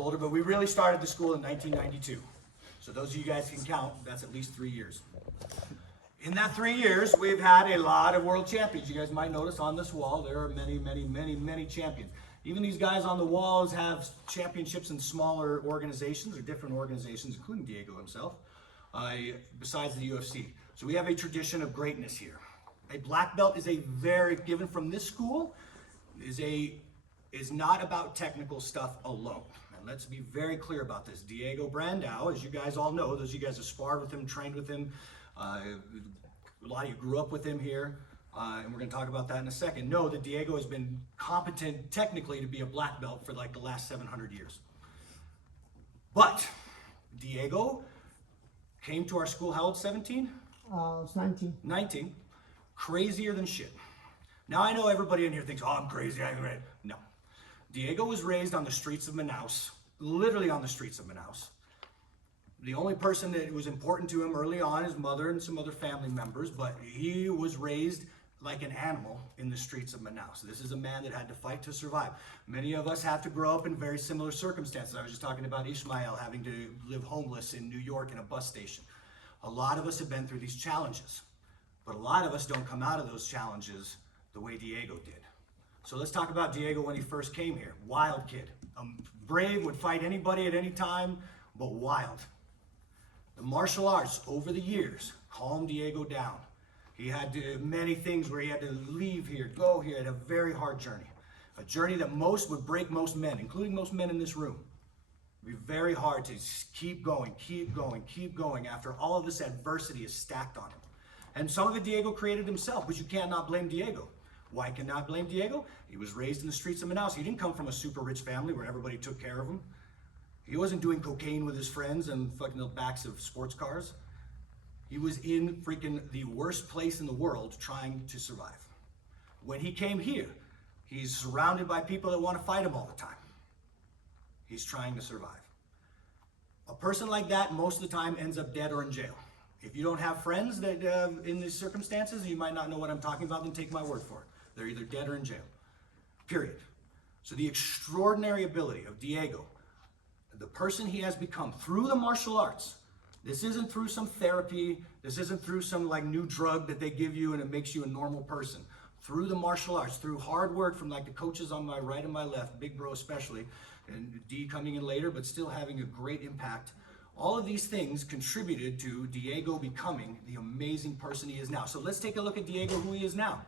Older, but we really started the school in 1992. So those of you guys can count, that's at least 3 years. In that 3 years, we've had a lot of world champions. You guys might notice on this wall, there are many, many, many, many champions. Even these guys on the walls have championships in smaller organizations or different organizations, including Diego himself, besides the UFC. So we have a tradition of greatness here. A black belt is given from this school, is not about technical stuff alone. And let's be very clear about this. Diego Brandão, as you guys all know, those of you guys have sparred with him, trained with him, a lot of you grew up with him here, and we're going to talk about that in a second. Know that Diego has been competent technically to be a black belt for like the last 700 years. But Diego came to our school, how old, 17? It's 19. 19. Crazier than shit. Now I know everybody in here thinks, oh, I'm crazy, I'm great. No. Diego was raised on the streets of Manaus, literally on the streets of Manaus. The only person that was important to him early on, his mother and some other family members, but he was raised like an animal in the streets of Manaus. This is a man that had to fight to survive. Many of us have to grow up in very similar circumstances. I was just talking about Ishmael having to live homeless in New York in a bus station. A lot of us have been through these challenges, but a lot of us don't come out of those challenges the way Diego did. So let's talk about Diego when he first came here. Wild kid. Brave, would fight anybody at any time, but wild. The martial arts, over the years, calmed Diego down. He had many things where he had to leave here, go here, had a very hard journey. A journey that would break most men, including most men in this room. It would be very hard to keep going, keep going, keep going after all of this adversity is stacked on him. And some of it Diego created himself, but you cannot blame Diego. Why cannot blame Diego? He was raised in the streets of Manaus. He didn't come from a super rich family where everybody took care of him. He wasn't doing cocaine with his friends and fucking the backs of sports cars. He was in freaking the worst place in the world trying to survive. When he came here, he's surrounded by people that want to fight him all the time. He's trying to survive. A person like that most of the time ends up dead or in jail. If you don't have friends that in these circumstances, you might not know what I'm talking about, then take my word for it. They're either dead or in jail, period. So the extraordinary ability of Diego, the person he has become through the martial arts, this isn't through some therapy, this isn't through some like new drug that they give you and it makes you a normal person. Through the martial arts, through hard work from like the coaches on my right and my left, Big Bro especially, and D coming in later, but still having a great impact. All of these things contributed to Diego becoming the amazing person he is now. So let's take a look at Diego, who he is now.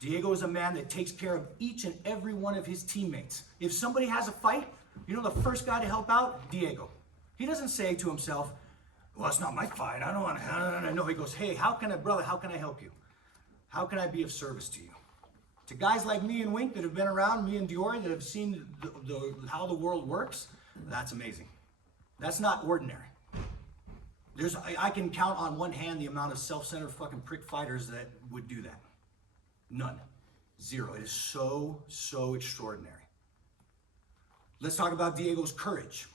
Diego is a man that takes care of each and every one of his teammates. If somebody has a fight, you know the first guy to help out? Diego. He doesn't say to himself, well, it's not my fight. I don't want to. No, he goes, hey, brother, how can I help you? How can I be of service to you? To guys like me and Wink that have been around, me and Diori that have seen how the world works, that's amazing. That's not ordinary. I can count on one hand the amount of self-centered fucking prick fighters that would do that. None. Zero. It is so, so extraordinary. Let's talk about Diego's courage.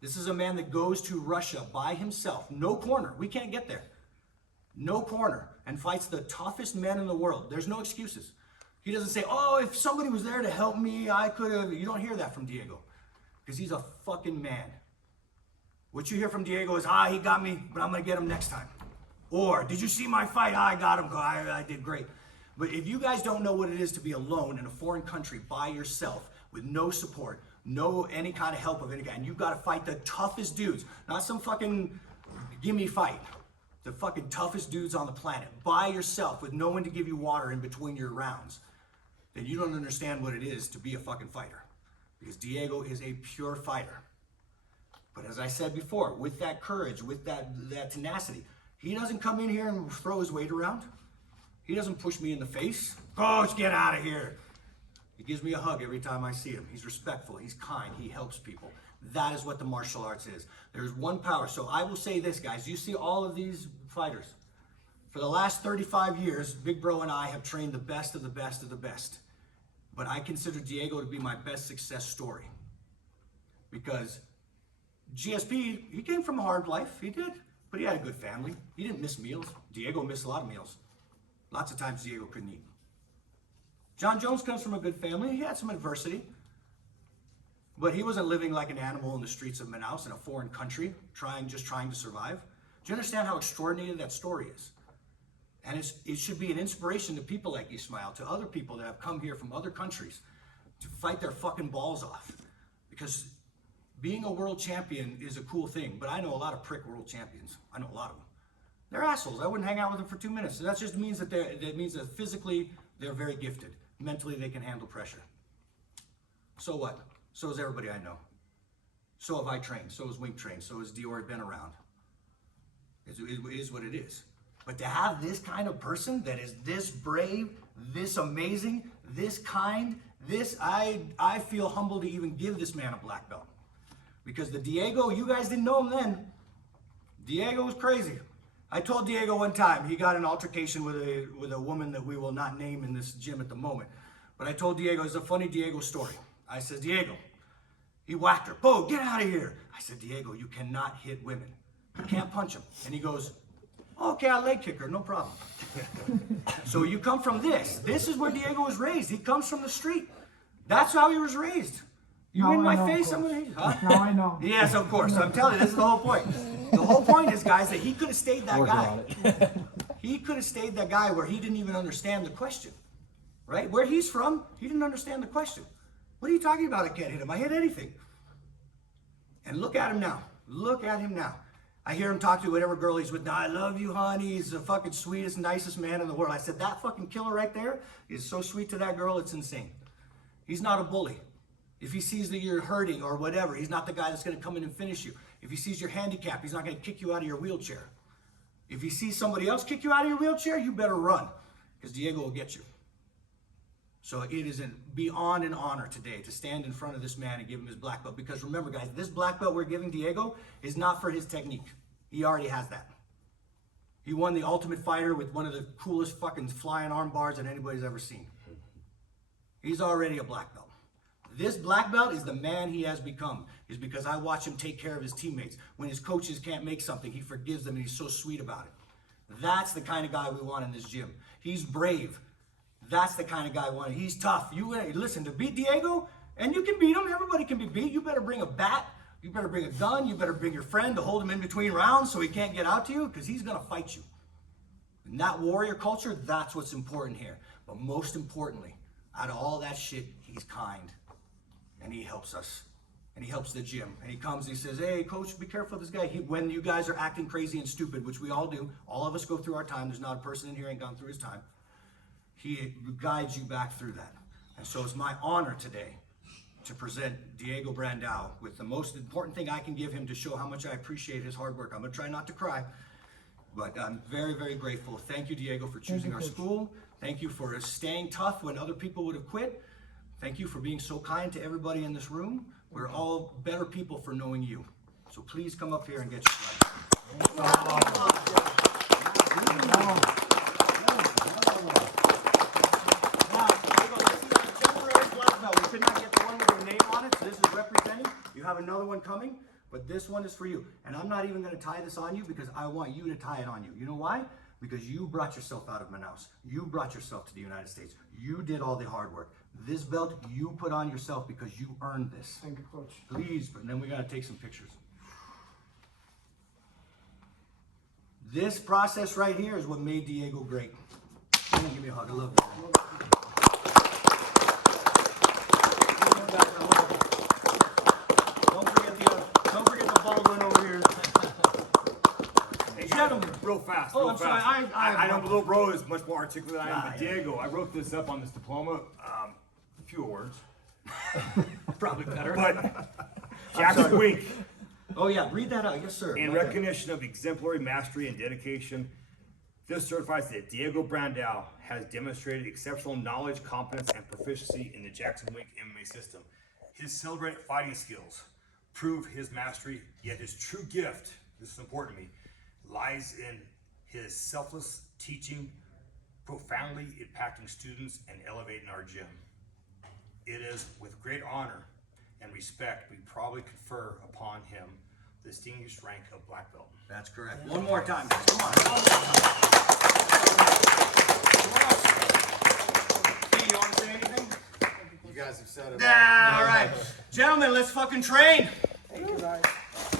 This is a man that goes to Russia by himself. No corner. We can't get there. No corner. And fights the toughest men in the world. There's no excuses. He doesn't say, oh, if somebody was there to help me, I could have. You don't hear that from Diego. Because he's a fucking man. What you hear from Diego is, he got me, but I'm going to get him next time. Or, did you see my fight? I got him. I did great. But if you guys don't know what it is to be alone in a foreign country by yourself with no support, no any kind of help of any kind, and you've got to fight the toughest dudes, not some fucking gimme fight, the fucking toughest dudes on the planet by yourself with no one to give you water in between your rounds, then you don't understand what it is to be a fucking fighter. Because Diego is a pure fighter. But as I said before, with that courage, with that tenacity, he doesn't come in here and throw his weight around. He doesn't push me in the face. Coach, get out of here. He gives me a hug every time I see him. He's respectful. He's kind. He helps people. That is what the martial arts is. There's one power. So I will say this, guys. You see all of these fighters. For the last 35 years, Big Bro and I have trained the best of the best of the best. But I consider Diego to be my best success story. Because GSP, he came from a hard life. He did. But he had a good family. He didn't miss meals. Diego missed a lot of meals. Lots of times Diego couldn't eat. John Jones comes from a good family. He had some adversity. But he wasn't living like an animal in the streets of Manaus in a foreign country, just trying to survive. Do you understand how extraordinary that story is? And it should be an inspiration to people like Ismail, to other people that have come here from other countries to fight their fucking balls off. Because being a world champion is a cool thing, but I know a lot of prick world champions. I know a lot of them. They're assholes. I wouldn't hang out with them for 2 minutes. So that just means that physically they're very gifted. Mentally they can handle pressure. So what? So is everybody I know. So have I trained. So has Wink trained. So has Dior been around. It is what it is. But to have this kind of person that is this brave, this amazing, this kind, I feel humbled to even give this man a black belt. Because the Diego, you guys didn't know him then. Diego was crazy. I told Diego one time, he got an altercation with a woman that we will not name in this gym at the moment. But I told Diego, it's a funny Diego story. I said, Diego, he whacked her. Bo, get out of here. I said, Diego, you cannot hit women. You can't punch them. And he goes, okay, I'll leg kick her, no problem. So you come from this. This is where Diego was raised. He comes from the street. That's how he was raised. You now in my know, face, I'm gonna hit you. Huh? Now I know. Yes, of course. I'm telling you, this is the whole point. The whole point is, guys, that he could have stayed that guy. He could have stayed that guy where he didn't even understand the question. Right? Where he's from, he didn't understand the question. What are you talking about? I can't hit him. I hit anything. And look at him now. Look at him now. I hear him talk to whatever girl he's with. Now, I love you, honey. He's the fucking sweetest, nicest man in the world. I said, that fucking killer right there is so sweet to that girl, it's insane. He's not a bully. If he sees that you're hurting or whatever, he's not the guy that's going to come in and finish you. If he sees you're handicapped, he's not going to kick you out of your wheelchair. If he sees somebody else kick you out of your wheelchair, you better run, because Diego will get you. So it is beyond an honor today to stand in front of this man and give him his black belt. Because remember, guys, this black belt we're giving Diego is not for his technique. He already has that. He won the Ultimate Fighter with one of the coolest fucking flying arm bars that anybody's ever seen. He's already a black belt. This black belt is the man he has become. Is because I watch him take care of his teammates. When his coaches can't make something, he forgives them and he's so sweet about it. That's the kind of guy we want in this gym. He's brave. That's the kind of guy we want. He's tough. Listen, to beat Diego, and you can beat him. Everybody can be beat. You better bring a bat. You better bring a gun. You better bring your friend to hold him in between rounds so he can't get out to you, because he's going to fight you. In that warrior culture, that's what's important here. But most importantly, out of all that shit, he's kind. And he helps us. And he helps the gym. And he comes and he says, hey, coach, be careful of this guy. When you guys are acting crazy and stupid, which we all do, all of us go through our time. There's not a person in here who ain't gone through his time. He guides you back through that. And so it's my honor today to present Diego Brandão with the most important thing I can give him to show how much I appreciate his hard work. I'm going to try not to cry, but I'm very, very grateful. Thank you, Diego, for choosing our school. Thank you for staying tough when other people would have quit. Thank you for being so kind to everybody in this room. We're all better people for knowing you. So please come up here and get your flag. Have another one coming, but this one is for you. And I'm not even going to tie this on you because I want you to tie it on you. You know why? Because you brought yourself out of Manaus. You brought yourself to the United States. You did all the hard work. This belt you put on yourself because you earned this. Thank you, coach. Please, and then we got to take some pictures. This process right here is what made Diego great. Give me a hug. I love that. Real fast. Oh, real I'm fast. sorry. I know the little bro is much more articulate than I am, but Diego, I wrote this up on this diploma. Fewer words. Probably better. But Jack's Wink. Oh yeah, read that out. Yes, sir. In recognition of exemplary mastery and dedication, this certifies that Diego Brandão has demonstrated exceptional knowledge, competence, and proficiency in the Jackson Wink MMA system. His celebrated fighting skills prove his mastery, yet his true gift, this is important to me, lies in his selfless teaching, profoundly impacting students and elevating our gym. It is with great honor and respect we probably confer upon him the distinguished rank of black belt. That's correct. One more time. Come on. Hey, you want to say anything? guys have said about All right. Gentlemen, let's fucking train. Thank you, guys.